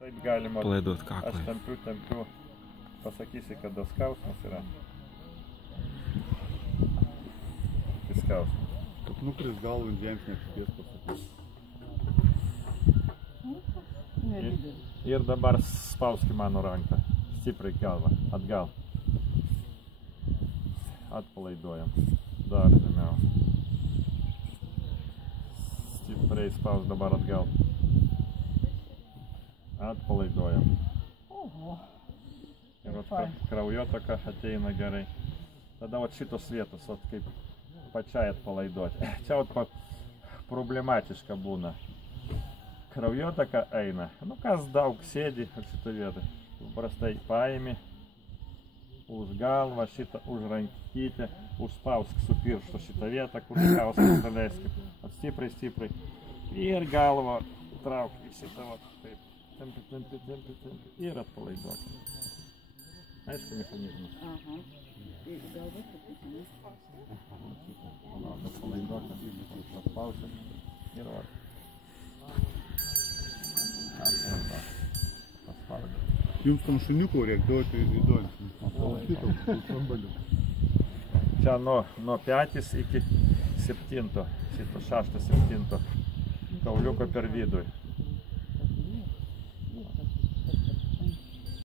Taip galima palaidot kaklą. Aš tempiu, pasakysi, kada skausmas yra. Skausmas. Kad nukris galvą ant žemės nekšties pasakys. Ir dabar spauski mano ranką. Stipriai galvą. Atgal. Atpalaiduojam. Dar žemiau. Stipriai spaus dabar atgal. Atpalaiduojam. Ir kraujotaka ateina gerai. Tada šitos vietos, kaip pačiai atpalaiduoti. Čia problematiška būna. Kraujotaka eina. Nu kas daug sėdi šitą vietą. Paprastai paimi už galvą, šitą už rankytę, užspausk su pirštu šitą vietą, kur skausmas daleiskit. Stipriai. Ir galvą trauk į šitą taip. Tempi. Ir atpalaiduok. Aišku mechanizmas. Galva truputį atpalaiduok, paspausim. Ir va. Jums tam šuniukų reikia duoti įduoti. Čia nuo petys iki 7, 6-7 kauliuko per vidų.